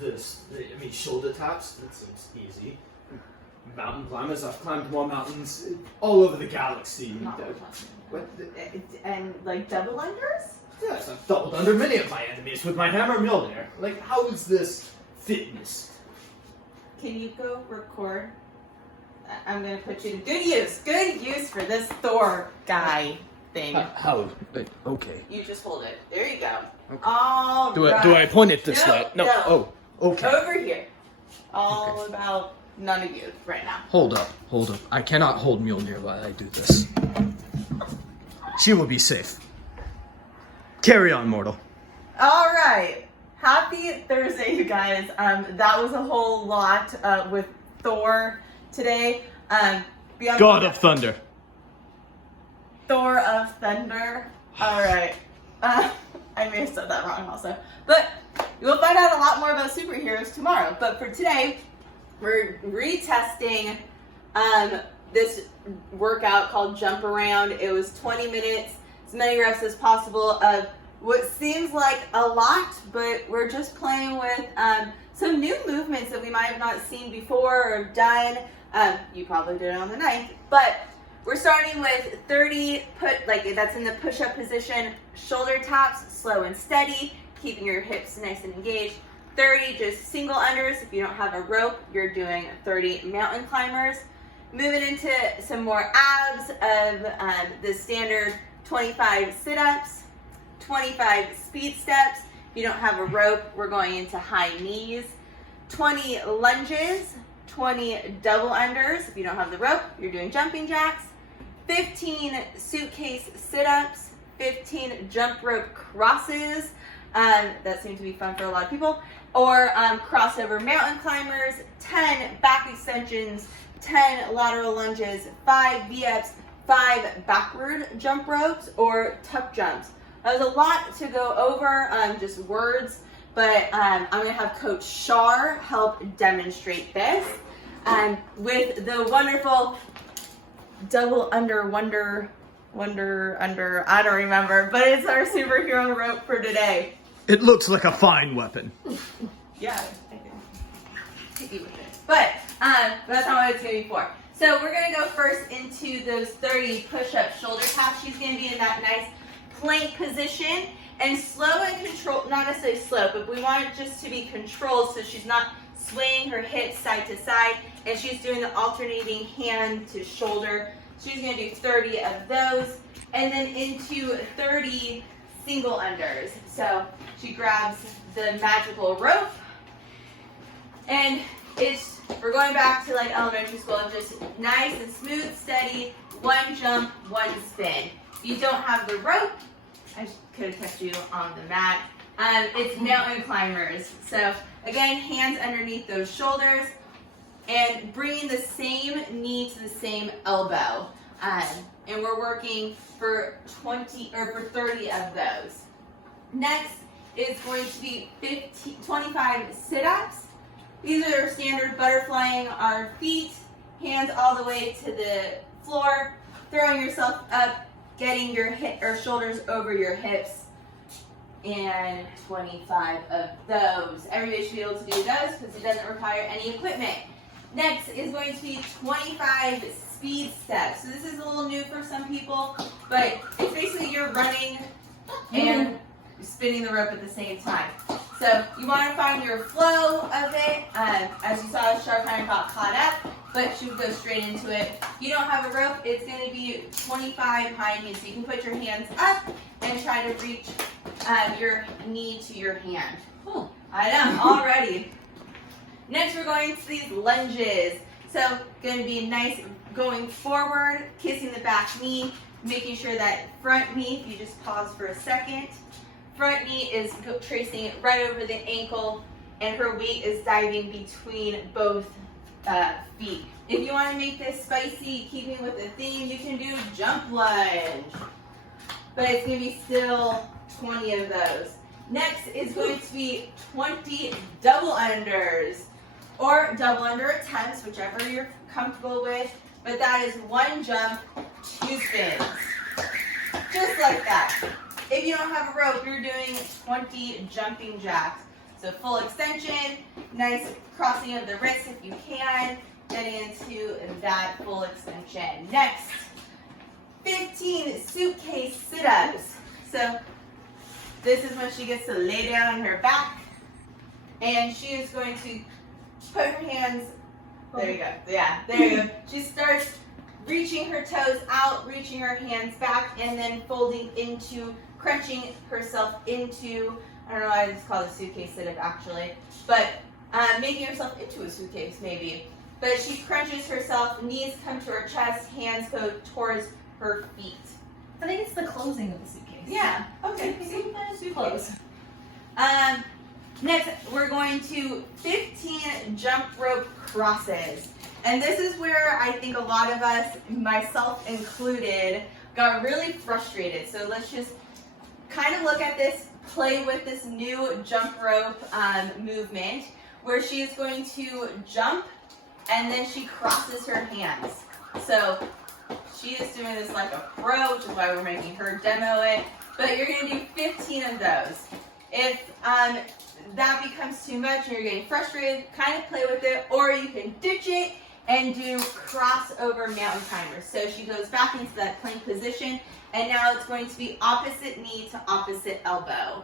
So shoulder taps, that seems easy. Mountain climbers, I've climbed more mountains all over the galaxy. And like double unders? Yes, I've doubled under many of my enemies with my hammer Mjolnir. Like, how is this fitness? Can you go record? I'm gonna put you to good use for this Thor guy thing. How? Okay. You just hold it. There you go. Okay. All Do right. I point it this No, way? No. no. Oh, okay. Over here. All about none of you right now. Hold up. I cannot hold Mjolnir while I do this. She will be safe. Carry on, mortal. All right. Happy Thursday, you guys. That was a whole lot with Thor today. God of Thunder. Thor of Thunder. All right. I may have said that wrong also. But you'll find out a lot more about superheroes tomorrow. But for today, we're retesting this workout called Jump Around. It was 20 minutes, as many reps as possible of what seems like a lot, but we're just playing with some new movements that we might have not seen before or done. You probably did it on the 9th, but we're starting with 30 that's in the push-up position, shoulder taps, slow and steady, keeping your hips nice and engaged. 30 just single unders. If you don't have a rope, you're doing 30 mountain climbers. Moving into some more abs of the standard 25 sit-ups, 25 speed steps. If you don't have a rope, we're going into high knees. 20 lunges, 20 double unders. If you don't have the rope, you're doing jumping jacks. 15 suitcase sit-ups, 15 jump rope crosses. That seems to be fun for a lot of people. Or crossover mountain climbers, 10 back extensions, 10 lateral lunges, 5 V-ups, 5 backward jump ropes, or tuck jumps. That was a lot to go over, just words, but I'm going to have Coach Shar help demonstrate this with the wonderful double under, wonder, under, I don't remember, but it's our superhero rope for today. It looks like a fine weapon. Yeah, I can hit you with it. But that's not what it's going to be for. So we're going to go first into those 30 push-up shoulder taps. She's going to be in that nice plank position and slow and control, not necessarily slow, but we want it just to be controlled so she's not swaying her hips side to side, and she's doing the alternating hand to shoulder. She's going to do 30 of those, and then into 30 single unders. So she grabs the magical rope, and we're going back to like elementary school, just nice and smooth, steady, one jump, one spin. If you don't have the rope, I could have kept you on the mat. It's mountain climbers. So again, hands underneath those shoulders and bringing the same knee to the same elbow. And we're working for 30 of those. Next is going to be 25 sit-ups. These are standard butterflying our feet, hands all the way to the floor, throwing yourself up, getting your shoulders over your hips, and 25 of those. Everybody should be able to do those because it doesn't require any equipment. Next is going to be 25 speed steps. So this is a little new for some people, but it's basically you're running and spinning the rope at the same time. So you want to find your flow of it. As you saw, Sharp kind of got caught up, but she would go straight into it. If you don't have a rope, it's going to be 25 high knees. So you can put your hands up and try to reach your knee to your hand. Cool. I know, already. Next, we're going to these lunges. So going to be nice going forward, kissing the back knee, making sure that front knee, if you just pause for a second, front knee is tracing right over the ankle, and her weight is diving between both feet. If you want to make this spicy, keeping with the theme, you can do jump lunge. But it's going to be still 20 of those. Next is going to be 20 double unders, or double under attempts, whichever you're comfortable with. But that is one jump, two spins. Just like that. If you don't have a rope, you're doing 20 jumping jacks. So full extension, nice crossing of the wrist if you can, getting into that full extension. Next, 15 suitcase sit-ups. So this is when she gets to lay down on her back, and she is going to put her hands, there you go, yeah, there you go. She starts reaching her toes out, reaching her hands back, and then folding into, crunching herself into, I don't know why it's called a suitcase sit-up actually, but making herself into a suitcase maybe. But she crunches herself, knees come to her chest, hands go towards her feet. I think it's the closing of the suitcase. Yeah, okay. Close. Next, we're going to 15 jump rope crosses. And this is where I think a lot of us, myself included, got really frustrated. So let's just kind of look at this, play with this new jump rope movement, where she is going to jump and then she crosses her hands. So she is doing this like a pro, which is why we're making her demo it. But you're going to do 15 of those. If that becomes too much and you're getting frustrated, kind of play with it, or you can ditch it and do crossover mountain climbers. So she goes back into that plank position, and now it's going to be opposite knee to opposite elbow.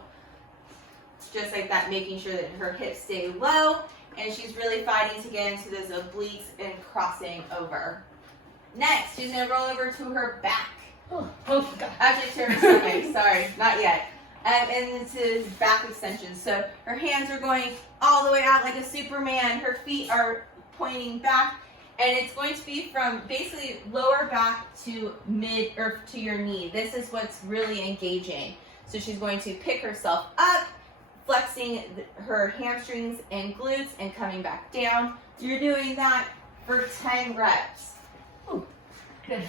Just like that, making sure that her hips stay low, and she's really fighting to get into those obliques and crossing over. Next, she's gonna roll over to her back. Oh God. Actually, to her stomach, sorry, not yet. And into back extension. So her hands are going all the way out like a Superman. Her feet are pointing back, and it's going to be from basically lower back to mid or to your knee. This is what's really engaging. So she's going to pick herself up, flexing her hamstrings and glutes, and coming back down. You're doing that for 10 reps. Ooh, good.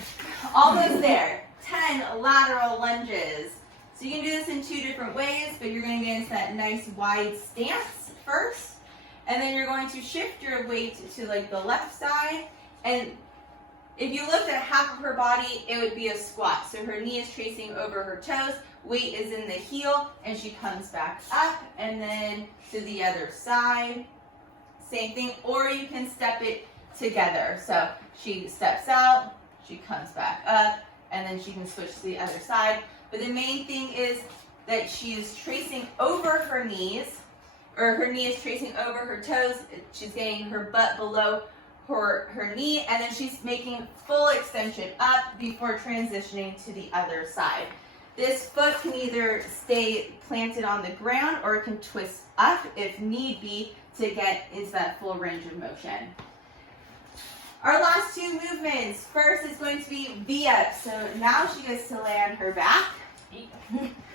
Almost there. 10 lateral lunges. So you can do this in 2 different ways, but you're going to get into that nice wide stance first, and then you're going to shift your weight to like the left side, and if you looked at half of her body, it would be a squat. So her knee is tracing over her toes, weight is in the heel, and she comes back up, and then to the other side, same thing, or you can step it together. So she steps out, she comes back up, and then she can switch to the other side. But the main thing is that she is tracing over her knees, or her knee is tracing over her toes. She's getting her butt below her knee, and then she's making full extension up before transitioning to the other side. This foot can either stay planted on the ground, or it can twist up if need be to get into that full range of motion. Our last 2 movements. First is going to be V-up. So now she gets to lay on her back,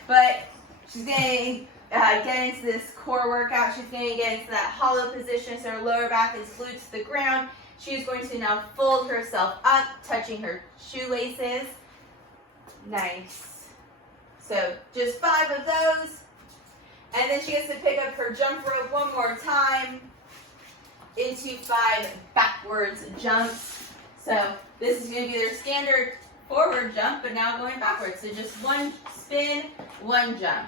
but she's going to get into this core workout. She's going to get into that hollow position, so her lower back is glued to the ground. She's going to now fold herself up, touching her shoelaces. Nice. So just 5 of those. And then she gets to pick up her jump rope one more time into 5 backwards jumps. So this is going to be their standard forward jump, but now going backwards. So just 1 spin, 1 jump.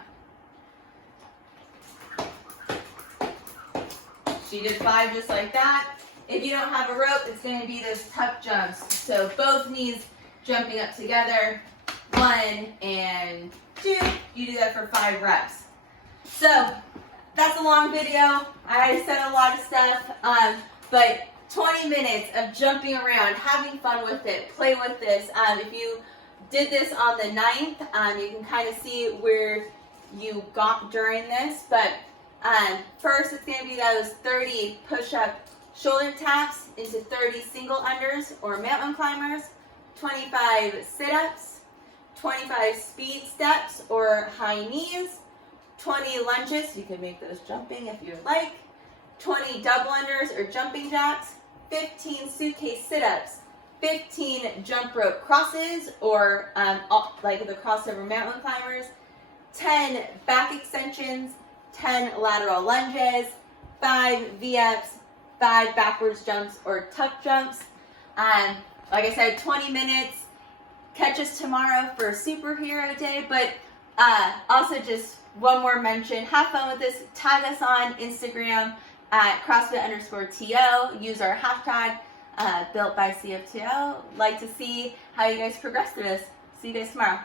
She did 5 just like that. If you don't have a rope, it's going to be those tuck jumps. So both knees jumping up together. 1 and 2. You do that for 5 reps. So that's a long video. I said a lot of stuff, but 20 minutes of jumping around, having fun with it, play with this. If you did this on the 9th, you can kind of see where you got during this. But first, it's going to be those 30 push-up shoulder taps into 30 single unders or mountain climbers, 25 sit-ups, 25 speed steps or high knees, 20 lunges, you can make those jumping if you like, 20 double unders or jumping jacks, 15 suitcase sit-ups, 15 jump rope crosses or like the crossover mountain climbers, 10 back extensions, 10 lateral lunges, 5 V-ups, 5 backwards jumps or tuck jumps. Like I said, 20 minutes. Catch us tomorrow for Superhero Day, but Also, just one more mention, have fun with this. Tag us on Instagram at CrossFit_TO. Use our hashtag built by CFTO. Like to see how you guys progress through this. See you guys tomorrow.